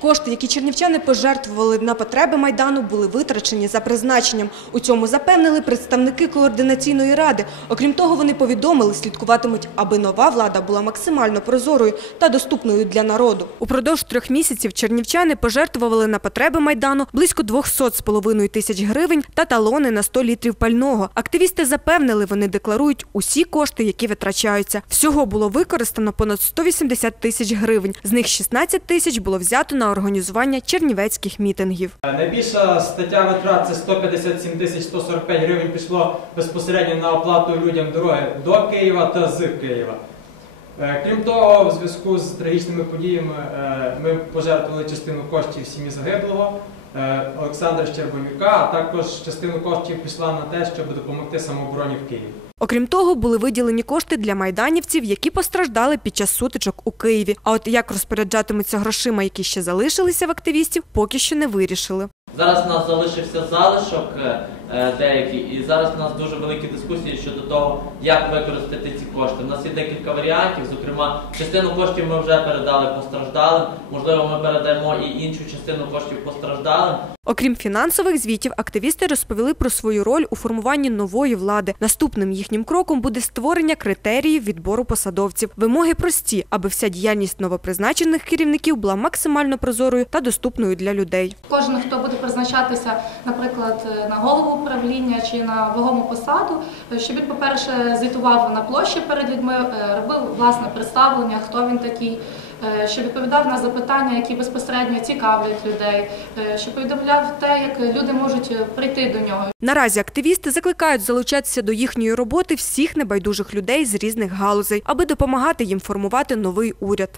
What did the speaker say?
Кошти, які чернівчани пожертвували на потреби Майдану, були витрачені за призначенням. У цьому запевнили представники координаційної ради. Окрім того, вони повідомили, слідкуватимуть, аби нова влада була максимально прозорою та доступною для народу. Упродовж трьох місяців чернівчани пожертвували на потреби Майдану близько 200 з половиною тисяч гривень та талони на 100 літрів пального. Активісти запевнили, вони декларують усі кошти, які витрачаються. Всього було використано понад 180 тисяч гривень. З них 16 тисяч було взято на організування чернівецьких мітингів. Найбільша стаття витрат це 157 тисяч 145 гривень пішло безпосередньо на оплату людям дороги до Києва та з Києва. Е, Крім того, в зв'язку з трагічними подіями е, ми пожертвували частину коштів сім'ї загиблого е, Олександра Щербанюка, а також частину коштів пішла на те, щоб допомогти самообороні в Києві. Окрім того, були виділені кошти для майданівців, які постраждали під час сутичок у Києві. А от як розпоряджатимуться грошима, які ще залишилися в активістів, поки що не вирішили. Зараз у нас залишився залишок е, е, деякий, і зараз у нас дуже великі дискусії щодо того, як використати ці кошти. У нас є декілька варіантів. Зокрема, частину коштів ми вже передали постраждалим. Можливо, ми передамо і іншу частину коштів постраждалим. Окрім фінансових звітів, активісти розповіли про свою роль у формуванні нової влади. Наступним їхнім кроком буде створення критеріїв відбору посадовців. Вимоги прості, аби вся діяльність новопризначених керівників була максимально прозорою та доступною для людей. Кожен, хто буде призначатися, наприклад, на голову управління чи на вагому посаду, щоб він, по-перше, звітував на площі перед людьми, е, робив власне представлення, хто він такий, е, щоб відповідав на запитання, які безпосередньо цікавлять людей, е, щоб повідомляв те, як люди можуть прийти до нього. Наразі активісти закликають залучатися до їхньої роботи всіх небайдужих людей з різних галузей, аби допомагати їм формувати новий уряд.